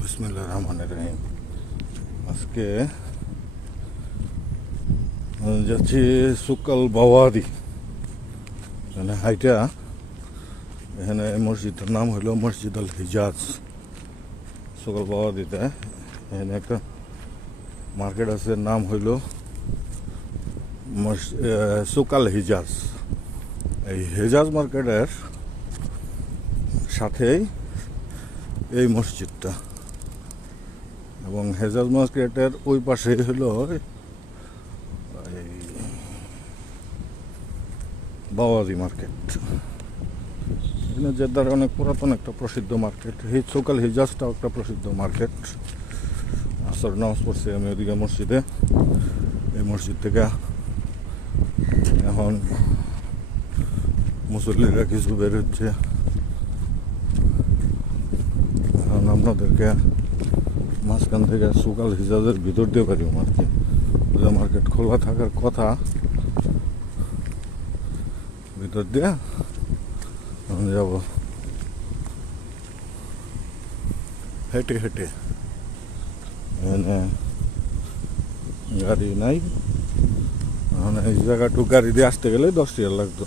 বিসমিল্লা রহিম। আজকে যাচ্ছি সুকাল বাওয়াদি। এখানে হাইটা, এখানে মসজিদের নাম হলো মসজিদ আল হিজাজ। সুকাল বাওয়াদিতে এখানে একটা মার্কেট আছে, নাম হইল সুকাল হিজাজ। এই হেজাজ মার্কেটের সাথেই এই মসজিদটা। এবং হেজাজ মার্কেটের ওই পাশে হলো এই মার্কেট। এখানে জেদ্দার অনেক পুরাতন একটা প্রসিদ্ধ মার্কেট। এই সকাল হিজাজটাও একটা প্রসিদ্ধ মার্কেট। আসর নামাজ পড়ছি আমি ওদিকে মসজিদে। এই মসজিদ থেকে এখন মুসল্লিরা কিছু বের হচ্ছে। এখন আপনাদেরকে মাঝখান থেকে সুকাল হিজাজের ভিতর দিয়ে পারি আর কি যে মার্কেট খোলা থাকার কথা, ভিতর দিয়ে যাব। হেঁটে হেঁটে। এখানে গাড়ি নাই। এখন এই জায়গাটু গাড়ি দিয়ে আসতে গেলে দশ টাকা লাগতো।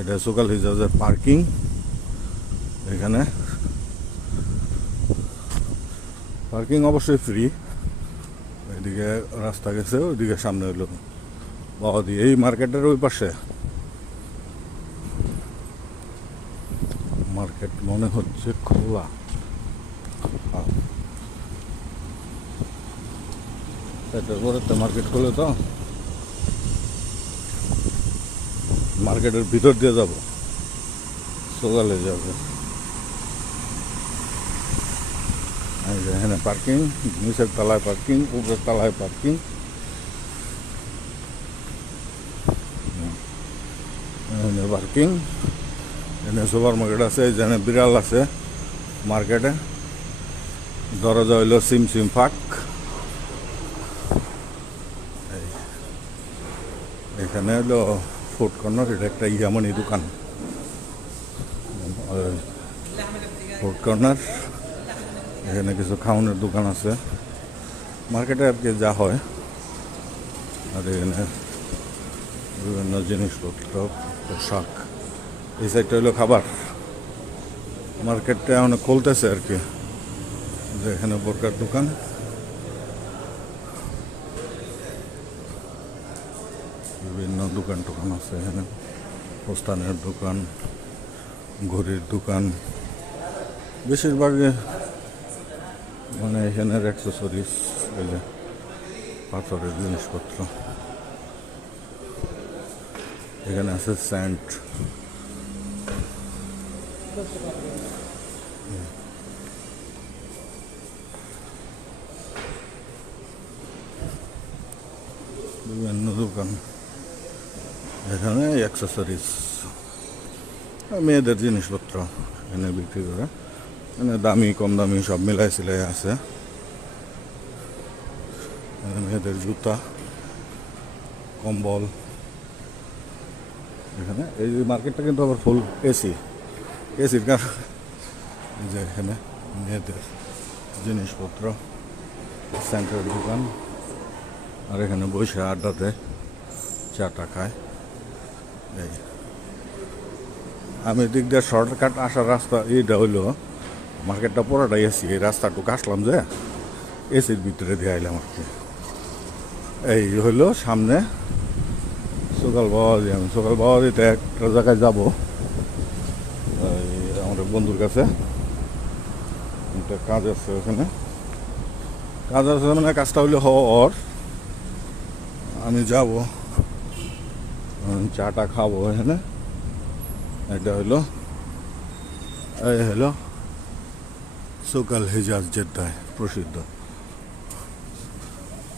এটা সকাল হিজাজের পার্কিং এখানে পার্কিং অবশ্যই ফ্রি। এদিকে রাস্তা গেছে ওইদিকে সামনে হলো বাবাদি এই মার্কেটের ওই পাশে। মার্কেট মনে হচ্ছে খোলা। মার্কেট খোলে তো। মার্কেটের ভিতর দিয়ে যাব। সকালে যাবে এই যে এখানে পার্কিং নিচের তলায় পার্কিং উপরের তলায় পার্কিং এখানে পার্কিং এখানে সুপার মার্কেট আছে, এখানে বিড়াল আছে মার্কেটে দরজা হইল সিম সিম ফাঁক। এখানে হলো ফুড কর্নার এটা একটা ইয়ামানি দোকান। ফুড কর্নার এখানে কিছু খাওয়ানোর দোকান আছে। মার্কেটে আর কি যা হয়। আর এখানে বিভিন্ন জিনিসপত্র, পোশাক, এই সাইডটা হলো খাবার। মার্কেটটা এখন খুলতেছে আর কি। এখানে বোরকার দোকান। বিভিন্ন দোকান টোকান আছে এখানে। পোস্তানের দোকান, ঘড়ির দোকান। বেশিরভাগ মানে এখানের অ্যাক্সেসরিজ এই যে পাথরের জিনিসপত্র। এখানে আছে স্যান্ড বিভিন্ন দোকান। এখানে অ্যাক্সেসরিজ মেয়েদের জিনিসপত্র এনে বিক্রি করে। মানে দামি, কম দামি সব মিলাই সিলাই আছে। মেয়েদের জুতা, কম্বল। এখানে এই মার্কেটটা কিন্তু আবার ফুল এসি এসির কারণ যে এখানে মেয়েদের জিনিসপত্র সেন্টার দোকান। আর এখানে বসে আড্ডাতে চাটা খায়। এই। আমি দিক দিয়ে শর্টকাট আসার রাস্তা, এইটা হইল মার্কেটটা পুরোটাই এসি এই রাস্তাটুকু আসলাম যে এসির ভিতরে দিয়ে আইলাম আর কি। এই হইল সামনে সকাল বাবাদি আমি সকাল বাবাদিতে একটা জায়গায় যাব। এই আমাদের বন্ধুর কাছে। একটা কাজ আছে ওখানে। কাজ আছে মানে কাজটা হইলে হওয়ার। আমি যাব। চাটা খাব এখানে। এটা হইল, এই হলো সকাল হেজাজ জেদ্দায় প্রসিদ্ধ।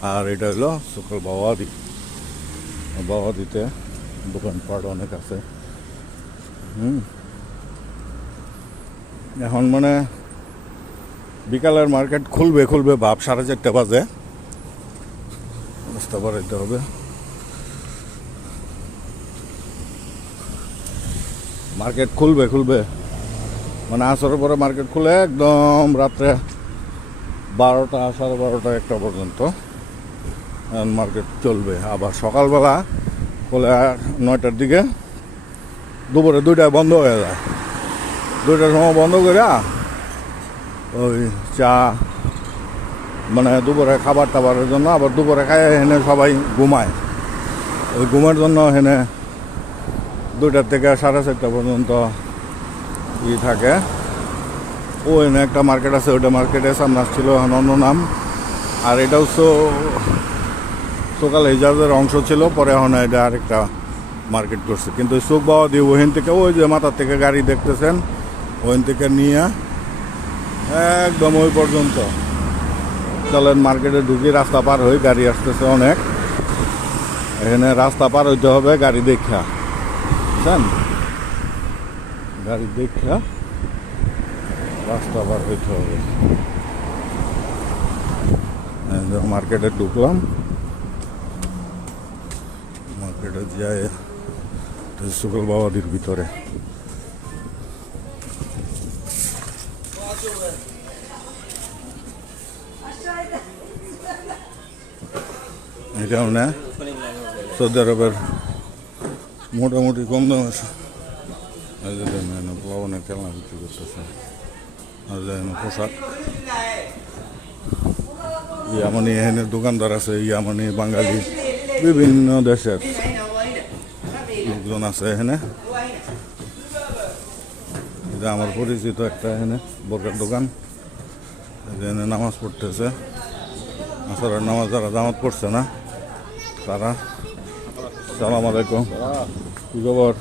আর এটা হলো সকাল বাওয়াদি। বাওয়াদিতে দোকানপাট অনেক আছে। হুম। এখন মানে বিকালের মার্কেট খুলবে খুলবে ভাব সাড়ে চারটে বাজে। রাস্তা বাড়াইতে হবে। মার্কেট খুলবে খুলবে মানে আসরের পরে মার্কেট খুলে একদম রাত্রে বারোটা, সাড়ে বারোটা, একটা পর্যন্ত। মার্কেট চলবে। আবার সকালবেলা বলে নয়টার দিকে দুপুরে দুইটায় বন্ধ হয়ে যায়। দুইটার সময় বন্ধ করে ওই চা মানে দুপুরে খাবার টাবারের জন্য আবার দুপুরে খায় এখানে সবাই ঘুমায়। ওই ঘুমের জন্য এখানে দুইটার থেকে সাড়ে চারটা পর্যন্ত ই থাকে। ও এনে একটা মার্কেট আছে, ওইটা মার্কেটে সামনে ছিল অন্য নাম। আর এটা হচ্ছে সকাল হিজাজের অংশ ছিল, পরে এখন এটা আরেকটা মার্কেট করছে। কিন্তু চোখ বাবা দিয়ে ওখান থেকে ওই যে মাথার থেকে গাড়ি দেখতেছেন, ওখান থেকে নিয়ে একদম ওই পর্যন্ত। চলেন মার্কেটে ঢুকি, রাস্তা পার হয়ে গাড়ি আসতেছে অনেক। এখানে রাস্তা পার হইতে হবে, গাড়ি দেখা। বুঝছেন? গাড়ি দেখা রাস্তা পার হইতে হবে। মার্কেটে ঢুকলাম। মার্কেটে যায় সুকল বাবাদির ভিতরে। এটা মানে সৌদি আরবের মোটামুটি কম দাম আছে এই যে দেখেন, এখানে প্লাবনের খেলনা বিক্রি করতেছে আর যে এখানে পোশাক ইয়ামানি এখানে দোকানদার আছে ইয়ামানি বাঙালি বিভিন্ন দেশের লোকজন আছে এখানে যে আমার পরিচিত একটা এখানে বোরকার দোকান এখানে নামাজ পড়তেছে আসরের নামাজ যারা জামাত পড়ছে না তারা সালাম আলাইকুম কি খবর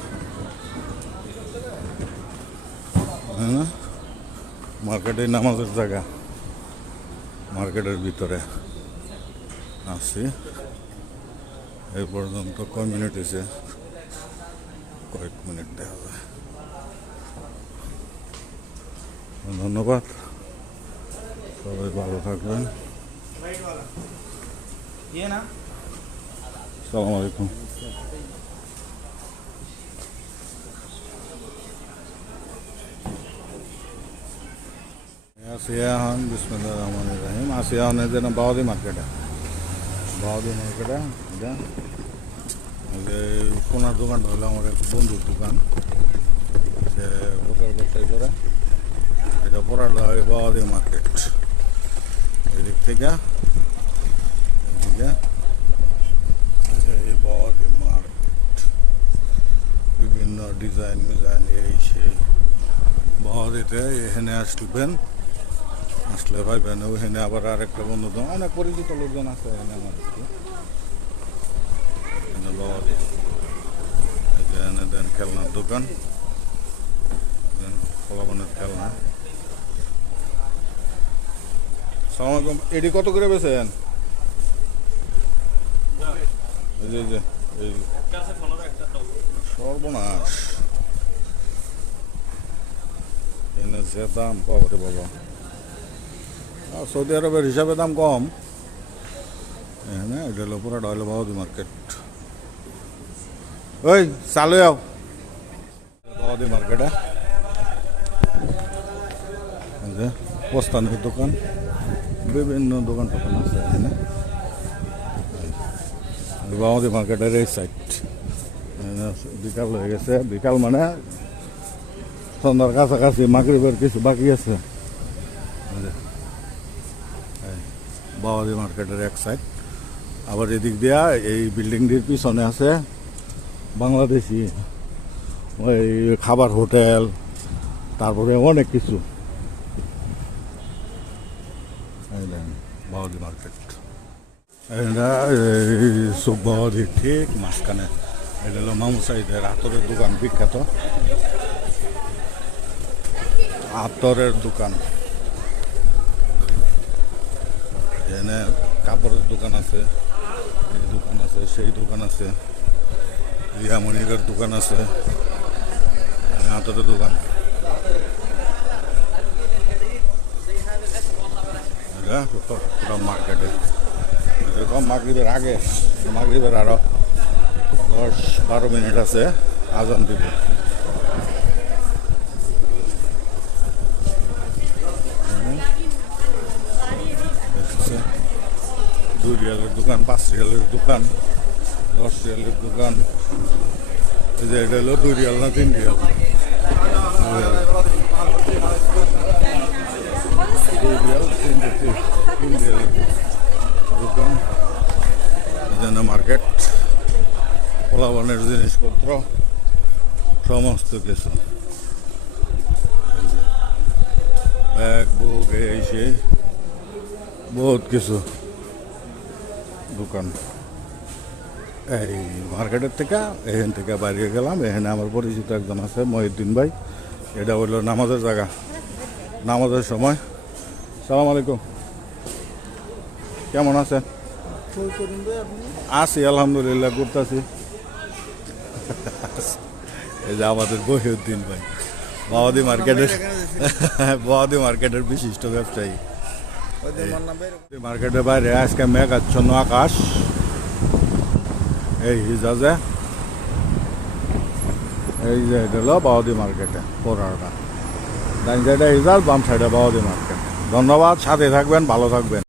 হ্যাঁ না? মার্কেটে নামাজের জায়গা। মার্কেটের ভিতরে আসছি এই পর্যন্ত কয় মিনিট হয়েছে কয়েক মিনিট দেখা যায়। ধন্যবাদ। সবাই ভালো থাকবেন। সালাম আলাইকুম। আসিয়া হন বিসমুল্লাহ রহমান রহিম আসিয়া হন যেন বাওয়াদি মার্কেটে বাওয়াদি মার্কেটে যে। কোনার দোকানটা হলো আমার এক বন্ধুর দোকান। সে হোটেল ব্যবসায়ী করে। এটা পড়াটা হয় বাওয়াদি মার্কেট এদিক থেকে, এদিকে। এই বাওয়াদি মার্কেট বিভিন্ন ডিজাইন মিজাইন এই সেই বাওয়াদিতে এখানে আসবেন আসলে ভাইবেন ওখানে আবার আরেকটা বন্ধু অনেক পরিচিত লোকজন আছে এখানে আমার এখানে দেন খেলনার দোকান। ফলাফলের খেলনা। সালাম আলাইকুম। এটি কত করে বেছেন এই যে, এই সর্বনাশ। এনে যে দাম বাবা বাবা। সৌদি আরবের হিসাবে দাম কম। এখানে এটা হলো পুরোটা হলো বাউদি মার্কেট। ওই, চালু যাও বাউদি মার্কেটে এই পোস্তানের দোকান। বিভিন্ন দোকান টোকান আছে এখানে। বাউদি মার্কেটের এই সাইড বিকাল হয়ে গেছে। বিকাল মানে সন্ধ্যার কাছাকাছি, মাগরিবের কিছু বাকি আছে। বাওয়ারি মার্কেটের এক সাইড আবার এদিক দিয়া এই বিল্ডিংটির পিছনে আছে বাংলাদেশি ওই খাবার হোটেল, তারপরে অনেক কিছু। এই মার্কেট। এটা বাওয়ারি ঠিক মাঝখানে। এটা হলো মামু আতরের দোকান, বিখ্যাত। আতরের দোকান। এখানে কাপড়ের দোকান আছে, এই দোকান আছে, সেই দোকান আছে রিয়ামণিকের দোকান আছে আতরের দোকান। পুরো মার্কেটে। এরকম মাগরীবের আগে, মাগরীবের আরও দশ বারো মিনিট আছে আজান দিবে। দুই রিয়ালের দোকান পাঁচ রিয়ালের দোকান দশ রিয়ালের দোকান। এই যে এটা হলো দুই রিয়াল না তিন রিয়াল? দুই মার্কেট পোলাবানের জিনিসপত্র, সমস্ত কিছু। ব্যাগ বুক এই সেই, বহুত কিছু। দোকান। এই মার্কেটের থেকে, এখান থেকে বাইরে গেলাম, এখানে আমার পরিচিত একজন আছে, মহিউদ্দিন ভাই। এটা হইল নামাজের জায়গা, নামাজের সময়। সালাম আলাইকুম। কেমন আছেন? আছি, আলহামদুলিল্লাহ, ঘুরতেছি। এই যে আমাদের বহিউদ্দিন ভাই বাবাদি মার্কেটের বাবাদি মার্কেটের বিশিষ্ট ব্যবসায়ী। মার্কেটের বাইরে আজকে মেঘাচ্ছন্ন আকাশ। এই হিজাজে। এই যে এটা হলো বাওদি মার্কেটে পনেরোটা ডাইন সাইডে হিজাজ, বাম সাইডে বাউদি মার্কেট। ধন্যবাদ, সাথে থাকবেন, ভালো থাকবেন।